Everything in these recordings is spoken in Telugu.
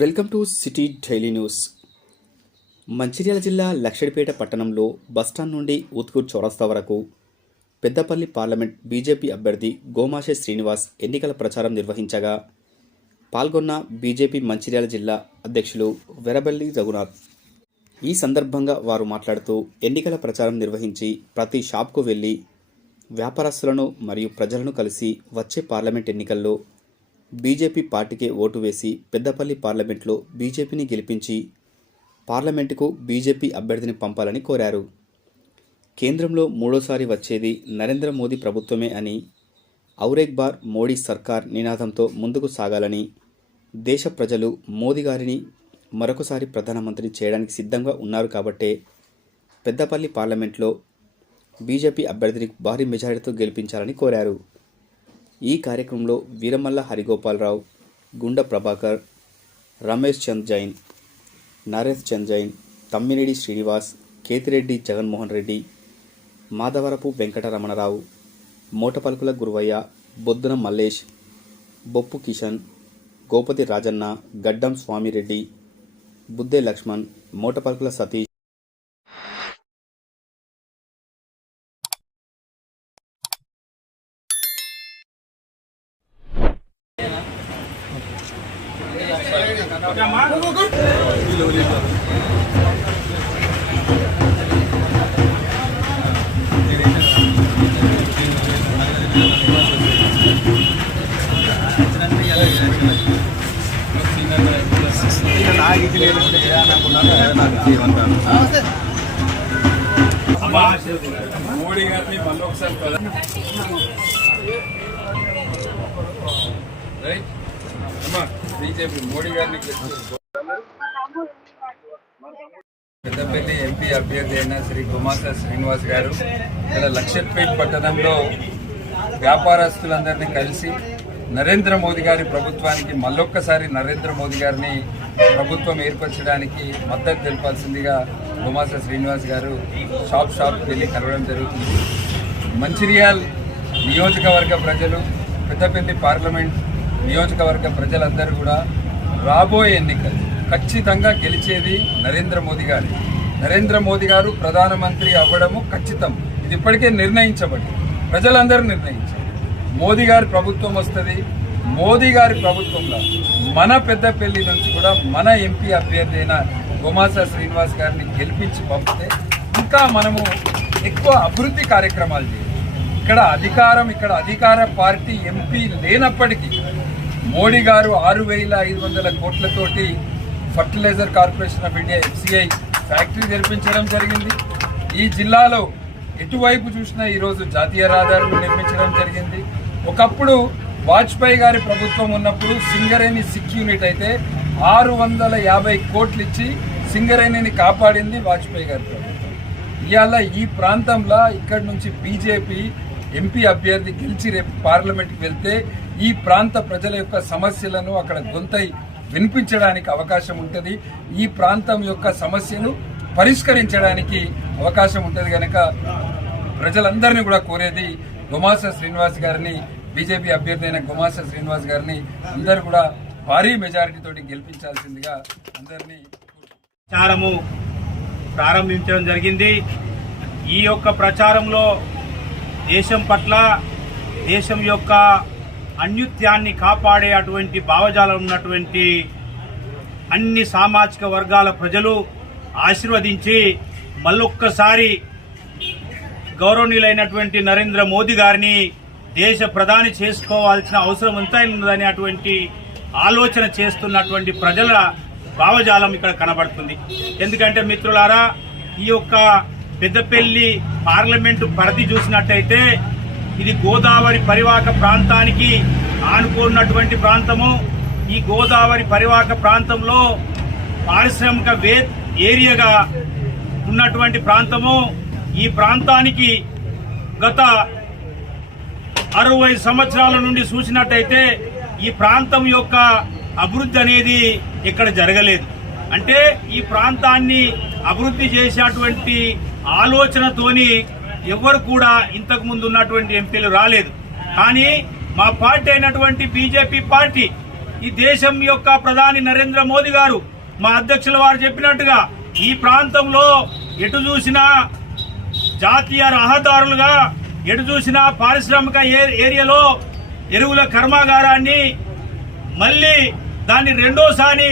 Welcome to city daily news. Mancherial జిల్లా లక్షడిపేట పట్టణంలో బస్టాండ్ నుండి ఉత్కూర్ చౌరస్తా వరకు పెద్దపల్లి పార్లమెంట్ బీజేపీ అభ్యర్థి గోమాషే శ్రీనివాస్ ఎన్నికల ప్రచారం నిర్వహించగా పాల్గొన్న బీజేపీ మంచిర్యాల జిల్లా అధ్యక్షులు వెరబల్లి రఘునాథ్. ఈ సందర్భంగా వారు మాట్లాడుతూ ఎన్నికల ప్రచారం నిర్వహించి ప్రతి షాప్కు వెళ్ళి వ్యాపారస్తులను మరియు ప్రజలను కలిసి వచ్చే పార్లమెంట్ ఎన్నికల్లో బీజేపీ పార్టీకే ఓటు వేసి పెద్దపల్లి పార్లమెంట్లో బీజేపీని గెలిపించి పార్లమెంటుకు బీజేపీ అభ్యర్థిని పంపాలని కోరారు. కేంద్రంలో మూడోసారి వచ్చేది నరేంద్ర మోదీ ప్రభుత్వమే అని ఔరేక్ బార్ మోడీ సర్కార్ నినాదంతో ముందుకు సాగాలని దేశ ప్రజలు మోదీ గారిని మరొకసారి ప్రధానమంత్రిని చేయడానికి సిద్ధంగా ఉన్నారు కాబట్టే పెద్దపల్లి పార్లమెంట్లో బీజేపీ అభ్యర్థిని భారీ మెజారిటీతో గెలిపించాలని కోరారు. ఈ కార్యక్రమంలో వీరమల్ల హరిగోపాలరావు గుండ ప్రభాకర్ రమేష్ చంద్ జైన్ నరేష్ చంద్ జైన్ తమ్మినేడి శ్రీనివాస్ కేతిరెడ్డి జగన్మోహన్ రెడ్డి మాధవరపు వెంకటరమణరావు మోటపలుకుల గురువయ్య బొద్దున మల్లేష్ బొప్పు కిషన్ గోపతి రాజన్న గడ్డం స్వామిరెడ్డి బుద్దే లక్ష్మణ్ మోటపలుకుల సతీష్ మోడీ గారిని మళ్ళీ ఒకసారి ప్రధాని రైట్ అమ్మా బీజేపీ మోడీ గారిని పెద్దపల్లి ఎంపీ అభ్యర్థి అయిన శ్రీ గుమాస శ్రీనివాస్ గారు ఇక్కడ లక్షపేట్ పట్టణంలో వ్యాపారస్తులందరినీ కలిసి నరేంద్ర మోదీ గారి ప్రభుత్వానికి మళ్ళొక్కసారి నరేంద్ర మోదీ గారిని ప్రభుత్వం ఏర్పరచడానికి మద్దతు తెలపాల్సిందిగా గుమాస శ్రీనివాస్ గారు షాప్ షాప్ వెళ్ళి కలవడం జరుగుతుంది. మంచిర్యాల్ నియోజకవర్గ ప్రజలు పెద్దపల్లి పార్లమెంట్ నియోజకవర్గ ప్రజలందరూ కూడా రాబోయే ఎన్నికలు ఖచ్చితంగా గెలిచేది నరేంద్ర మోదీ గారి. నరేంద్ర మోదీ గారు ప్రధానమంత్రి అవ్వడము ఖచ్చితం. ఇది ఇప్పటికే నిర్ణయించబడి ప్రజలందరూ నిర్ణయించారు. మోదీ గారి ప్రభుత్వం వస్తుంది. మోదీ గారి ప్రభుత్వంలో మన పెద్దపల్లి నుంచి కూడా మన ఎంపీ అభ్యర్థి అయిన గోమాసా శ్రీనివాస్ గారిని గెలిపించి పంపితే ఇంకా మనము ఎక్కువ అభివృద్ధి కార్యక్రమాలు చేయాలి. ఇక్కడ అధికారం ఇక్కడ అధికార పార్టీ ఎంపీ లేనప్పటికీ మోడీ గారు ఆరు వేల ఐదు వందల కోట్లతోటి fertilizer corporation of India FCI factory జరిపించడం జరిగింది. ఈ జిల్లాలో ఎటువైపు చూసినా ఈరోజు జాతీయ రహదారులు నిర్మించడం జరిగింది. ఒకప్పుడు వాజ్పేయి గారి ప్రభుత్వం ఉన్నప్పుడు సింగరేణి సిక్ యూనిట్ అయితే ఆరు వందల యాభై కోట్లు ఇచ్చి సింగరేణిని కాపాడింది వాజ్పేయి గారి ప్రభుత్వం. ఇవాళ ఈ ప్రాంతంలో ఇక్కడి నుంచి బీజేపీ ఎంపీ అభ్యర్థి గెలిచి రేపు పార్లమెంట్కి వెళ్తే ఈ ప్రాంత ప్రజల యొక్క సమస్యలను అక్కడ గొంతై వినిపించడానికి అవకాశం ఉంటుంది. ఈ ప్రాంతం యొక్క సమస్యను పరిష్కరించడానికి అవకాశం ఉంటుంది కనుక ప్రజలందరినీ కూడా కోరేది గుమాస శ్రీనివాస్ గారిని బీజేపీ అభ్యర్థి అయిన గుమాస శ్రీనివాస్ గారిని అందరూ కూడా భారీ మెజారిటీతో గెలిపించాల్సిందిగా అందరినీ ప్రచారము ప్రారంభించడం జరిగింది. ఈ యొక్క ప్రచారంలో దేశం పట్ల దేశం యొక్క అన్యుత్యాన్ని కాపాడే అటువంటి భావజాలం ఉన్నటువంటి అన్ని సామాజిక వర్గాల ప్రజలు ఆశీర్వదించి మళ్ళొక్కసారి గౌరవనీయులైనటువంటి నరేంద్ర మోదీ గారిని దేశ ప్రధాని చేసుకోవాల్సిన అవసరం ఎంతై అటువంటి ఆలోచన చేస్తున్నటువంటి ప్రజల భావజాలం ఇక్కడ కనబడుతుంది. ఎందుకంటే మిత్రులారా ఈ యొక్క పెద్దపల్లి పార్లమెంటు పరిధి చూసినట్టయితే ఇది గోదావరి పరివాహక ప్రాంతానికి ఆనుకున్నటువంటి ప్రాంతము. ఈ గోదావరి పరివాహక ప్రాంతంలో పారిశ్రామిక వే ఏరియాగా ఉన్నటువంటి ప్రాంతము. ఈ ప్రాంతానికి గత అరవై సంవత్సరాల నుండి చూసినట్టయితే ఈ ప్రాంతం యొక్క అభివృద్ధి అనేది ఇక్కడ జరగలేదు. అంటే ఈ ప్రాంతాన్ని అభివృద్ధి చేసేటువంటి ఆలోచనతోని ఎవరు కూడా ఇంతకు ముందు ఉన్నటువంటి ఎంపీలు రాలేదు. కానీ మా పార్టీ అయినటువంటి బీజేపీ పార్టీ ఈ దేశం యొక్క ప్రధాని నరేంద్ర మోదీ గారు మా అధ్యక్షుల వారు చెప్పినట్టుగా ఈ ప్రాంతంలో ఎటు చూసినా జాతీయ రహదారులుగా ఎటు చూసినా పారిశ్రామిక ఏరియాలో ఎరువుల కర్మాగారాన్ని మళ్ళీ దాన్ని రెండోసారి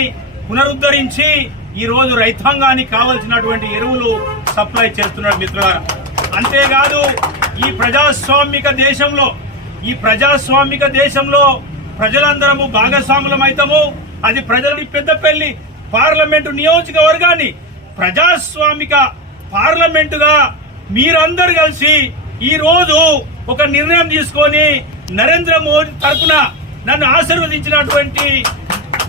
పునరుద్ధరించి ఈరోజు రైతాంగానికి కావలసినటువంటి ఎరువులు సప్లై చేస్తున్నారు మిత్రులారా. అంతేకాదు ఈ ప్రజాస్వామిక దేశంలో ఈ ప్రజాస్వామిక దేశంలో ప్రజలందరము భాగస్వాములం అవుతాము అది ప్రజలని పెద్దపల్లి పార్లమెంటు నియోజకవర్గాన్ని ప్రజాస్వామిక పార్లమెంటుగా మీరందరూ కలిసి ఈ రోజు ఒక నిర్ణయం తీసుకొని నరేంద్ర మోదీ తరఫున నన్ను ఆశీర్వదించినటువంటి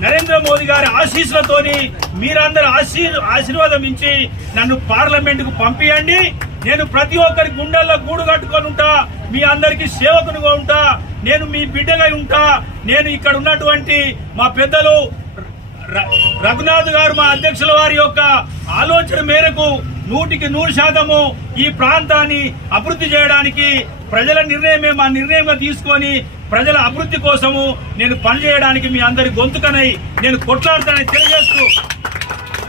నరేంద్ర మోదీ గారి ఆశీస్సులతోని మీరందరూ ఆశీ ఆశీర్వాదం ఇచ్చి నన్ను పార్లమెంటుకు పంపియండి. నేను ప్రతి ఒక్కరి గుండెల్లో గూడు కట్టుకొని ఉంటా మీ అందరికీ సేవకునిగా ఉంటా నేను మీ బిడ్డగా ఉంటా. నేను ఇక్కడ ఉన్నటువంటి మా పెద్దలు ర- రఘునాథ్ గారు మా అధ్యక్షుల వారి యొక్క ఆలోచన మేరకు నూటికి నూరు శాతము ఈ ప్రాంతాన్ని అభివృద్ధి చేయడానికి ప్రజల నిర్ణయమే మా నిర్ణయంగా తీసుకొని ప్రజల అభివృద్ధి కోసము నేను పనిచేయడానికి మీ అందరి గొంతుకనై నేను కొట్లాడతానని తెలియజేస్తూ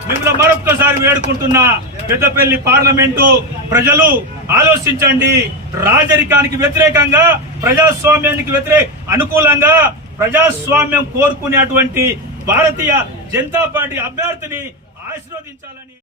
మిమ్మల్ని మరొక్కసారి వేడుకుంటున్నా. పెద్దపల్లి పార్లమెంటు ప్రజలు ఆలోచించండి. రాజరికానికి వ్యతిరేకంగా ప్రజాస్వామ్యానికి వ్యతిరేక అనుకూలంగా ప్రజాస్వామ్యం కోరుకునేటువంటి భారతీయ జనతా పార్టీ అభ్యర్థిని ఆశీర్వదించాలని